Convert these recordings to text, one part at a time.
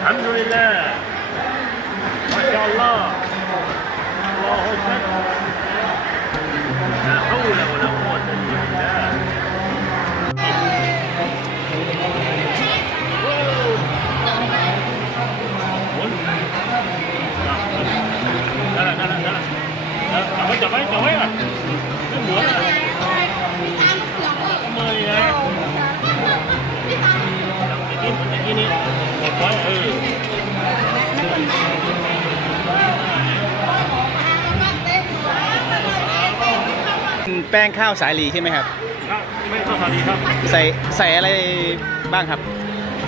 الحمد لله. ما شاء الله. الله أكبر. لا حول ولا แป้งข้าวสาลีใช่ไหมครับ ครับไม่ต้องสวัสดีครับใส่ใส่อะไรบ้างครับ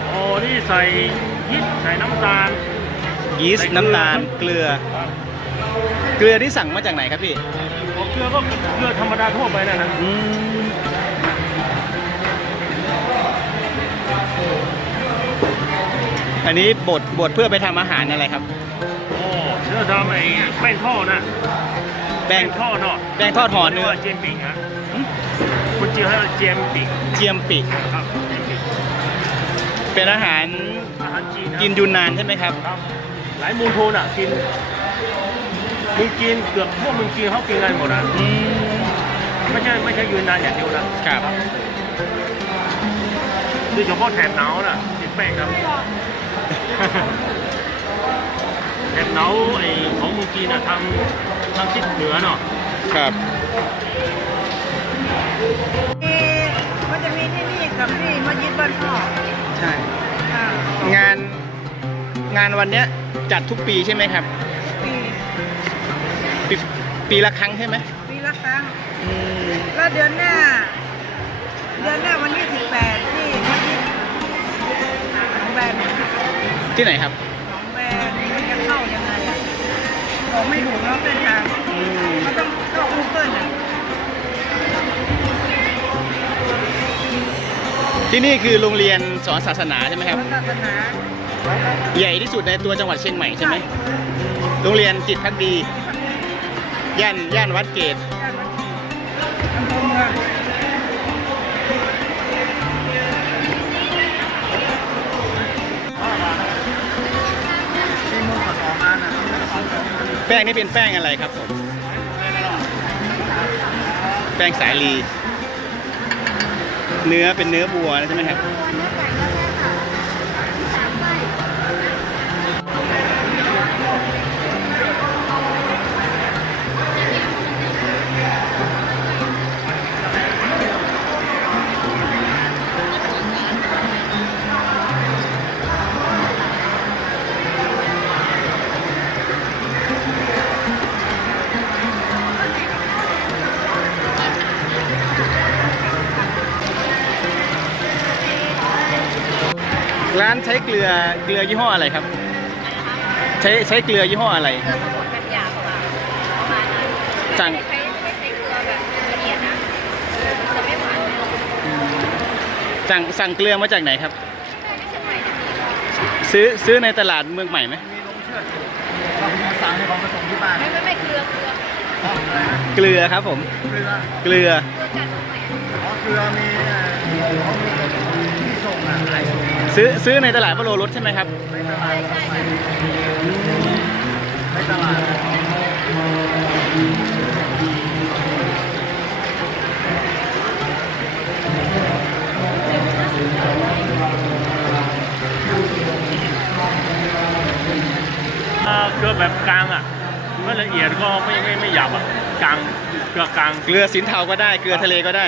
โอ้นี่ใส่ยิบใส่น้ำตาล ยีสใส่ต์เกลือ น้ำตาลเกลือ ครับเกลือที่สั่งมาจากไหนครับพี่โอ้เกลือก็เกลือธรรมดาทั่วไปนั่นนะอืมอันนี้บดบดเพื่อไปทำอาหารอะไรครับ โอ้เนื้อทำไอ้แป้งทอดนะ แป้งทอดเนาะแป้งทอดห่อเนื้อรียกว่าเจยมปิ่งฮะคุณจีนเขาเรียกว่าเจยมปิ่งเจียมปิครับเจยมปิ่งเป็นอาหารอาหารจีนนะกินยูนนานใช่ไหมครับครับ หลายมูลโทนอะกินเมึงจีนเกือบพวกเมึงจีนเขากินกันหมดอะอืมไม่ใช่ไม่ใช่ยูนนานอย่างเดียวนะครับโดยเฉพาะแถบหนาวน่ะกินแป้งครับแถบหนาวไอ้ของเมืองจีนน่ะทางทางทิศเหนือเนาะครับ มีมันจะมีที่นี่กับที่มัสยิดบ้านพ่อใช่อ่างานงานวันเนี้ยจัดทุกปีใช่ไหมครับปีปีปีละครั้งใช่ไหมปีละครั้ง อืมแล้วเดือนหน้า เดือนหน้าวันที่สิบแปดที่มัสยิดของแบรนด์ที่ไหนครับ บอกไม่ถูกแล้วเส้นทางอืมมันต้องเข้ากูเกิลอะที่นี่คือโรงเรียนสอนศาสนาใช่ไหมครับแล้วศาสนาใหญ่ที่สุดในตัวจังหวัดเชียงใหม่ใช่ไหมโรงเรียนจิตพักดี ย่านย่านวัดเกตย่านวัดศรีอำเภอเมือง แป้งนี่เป็นแป้งอะไรครับผมแป้งสาลี เนื้อเป็นเนื้อบัวใช่ไหมครับ ร้านใช้เกลือเกลือยี่ห้ออะไรครับ ใช้ใช้เกลือยี่ห้ออะไร เกลือสมุนกันหยาบกว่าประมาณนั้นสั่งไม่ใช้ไม่ใช้เกลือแบบละเอียดนะจะไม่หวานไม่ลงสั่งสั่งเกลือมาจากไหนครับ ไม่ใช่ใหม่นะพี่ซื้อซื้อในตลาดเมืองใหม่ไหมไม่ไม่ไม่เกลือเกลือเกลือครับผมเกลือเกลือจากตรงไหนอะ ซื้อซื้อในตลาดวโรรสใช่ไหมครับใช่ใช่ใช่อ่าเกลือแบบกลางอะไม่ละเอียดก็ไม่ไม่ไม่หยาบอะกลางเกลือกลาง เกลือสินเทาก็ได้ เกลือทะเลก็ได้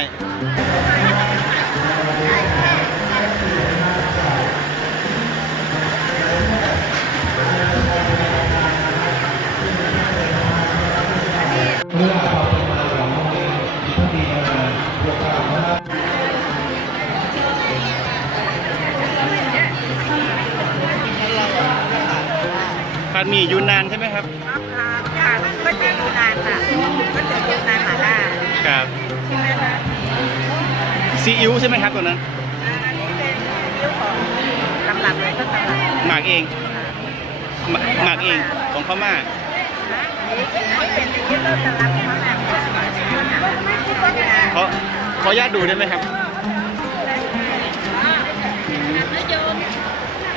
ผัดหมี่ยูนนานใช่ไหมครับครับครับค่ะก็จะอยู่นานค่ะก็จะอยู่นานหมาล่าครับใช่ไหมคะซีอิ๊วใช่ไหมครับตัวนั้นอ่าอันนี้เป็นยิ้วของตำรับเลยก็ตำรับหมักเองหมักหมักเองของพม่านี่เป็นยิ้วเริ่มตำรับของมะนาวของสมัยนี้ค่ะขอขออนุญาตดูได้ไหมครับแล้วโยม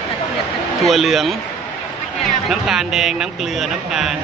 ตะเกียบตะเกียบถั่วเหลือง น้ำตาลแดงน้ำเกลือน้ำตาล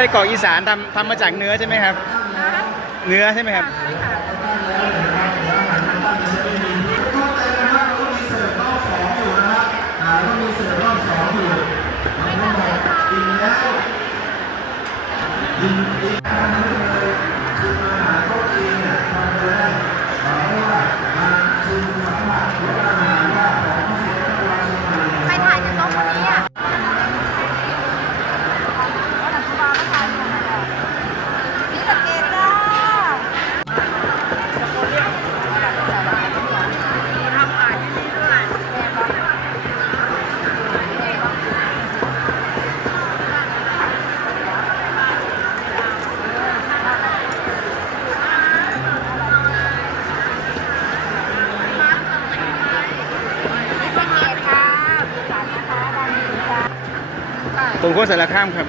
ไส้กรอกอีสานทำทำมาจากเนื้อใช่ไหมครับ เนื้อใช่ไหมครับอินแล้วอินอิน โคตรสารคามครับ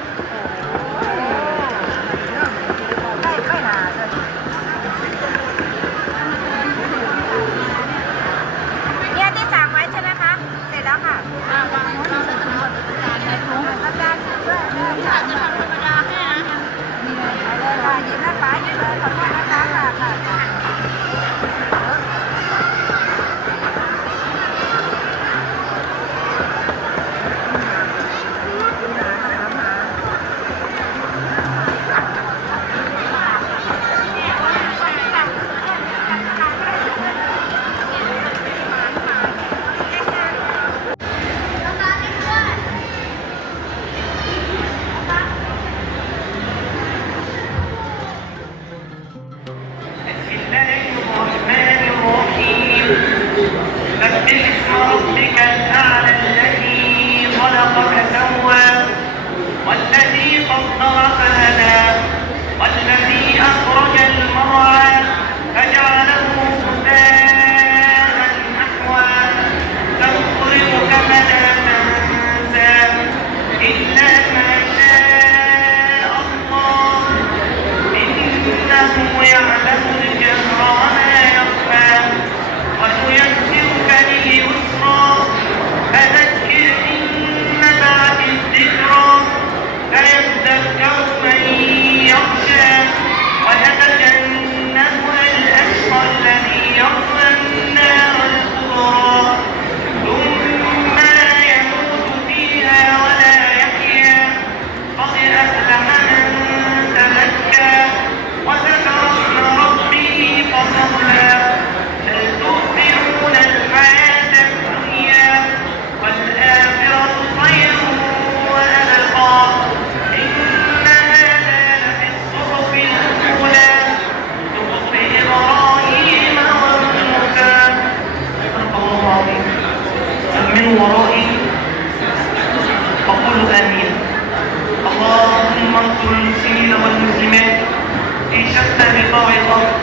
بقاع الأرض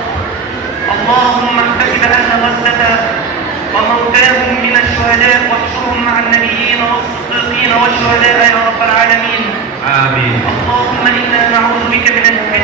اللهم احتسب أهل غزة وموتاهم من الشهداء واحشرهم مع النبيين والصديقين والشهداء يا رب العالمين. آمين. اللهم إنا نعوذ بك من الهلاك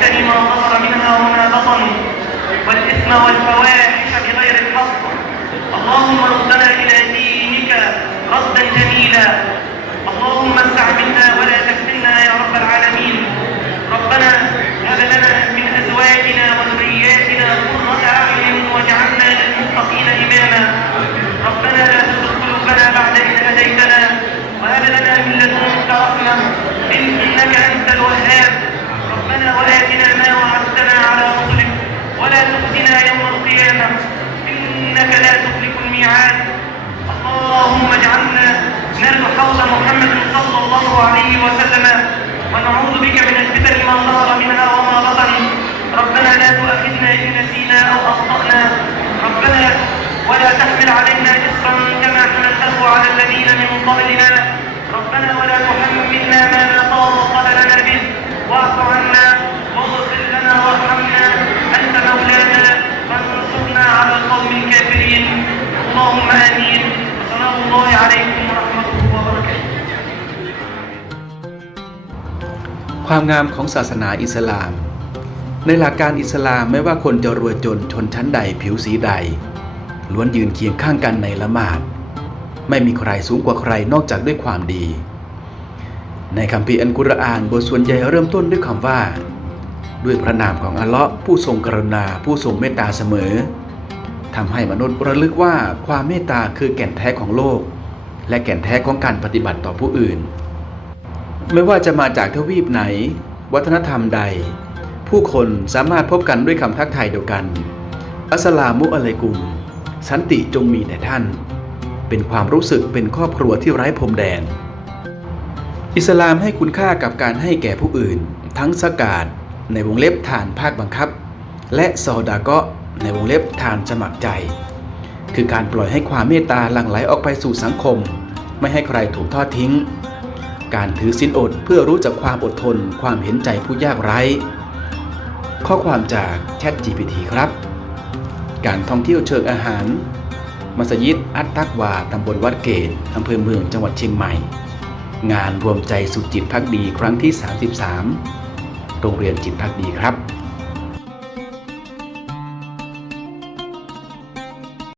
يوم القيامة. إنك لا تخلف الميعاد. اللهم اجعلنا نلو حول محمد صلى الله عليه وسلم. ونعوذ بك من الفتن ما ظهر منها وما بطن. ربنا لا تؤاخذنا إن نسينا أو أخطأنا. ربنا ولا تحمل علينا إصرا كما حملته على الذين من قبلنا. ربنا ولا تحملنا ما لا طاقة لنا به. واعف عنا واغفر لنا وارحمنا. أنت مولانا. ความงามของศาสนาอิสลาม ในหลักการอิสลามไม่ว่าคนจะรวยจนชนชั้นใดผิวสีใด ล้วนยืนเคียงข้างกันในละหมาด ไม่มีใครสูงกว่าใครนอกจากด้วยความดี ในคัมภีร์อันกุรอานบทส่วนใหญ่เริ่มต้นด้วยคำว่า ด้วยพระนามของอัลเลาะห์ผู้ทรงกรุณาผู้ทรงเมตตาเสมอทำให้มนุษย์ระลึกว่าความเมตตาคือแก่นแท้ของโลก และแก่นแท้ของการปฏิบัติต่อผู้อื่น ไม่ว่าจะมาจากทวีปไหน วัฒนธรรมใด ผู้คนสามารถพบกันด้วยคำทักทายเดียวกัน อัสลามุอะลัยกุม สันติจงมีแด่ท่าน เป็นความรู้สึกเป็นครอบครัวที่ไร้พรมแดน อิสลามให้คุณค่ากับการให้แก่ผู้อื่น ทั้งสกาดในวงเล็บฐานภาคบังคับ และซอดากาะในวงเล็บฐานสมัครใจ คือการปล่อยให้ความเมตตาหลั่งไหลออกไปสู่สังคม ไม่ให้ใครถูกทอดทิ้ง การถือศีลอดเพื่อรู้จักความอดทน ความเห็นใจผู้ยากไร้ ข้อความจาก Chat GPT ครับ การท่องเที่ยวเชิงอาหาร มัสยิดอัตตักวาตำบลวัดเกตอำเภอเมืองจังหวัดเชียงใหม่ งานรวมใจสุจิตพักดีครั้งที่ 33 โรงเรียนจิตพักดีครับ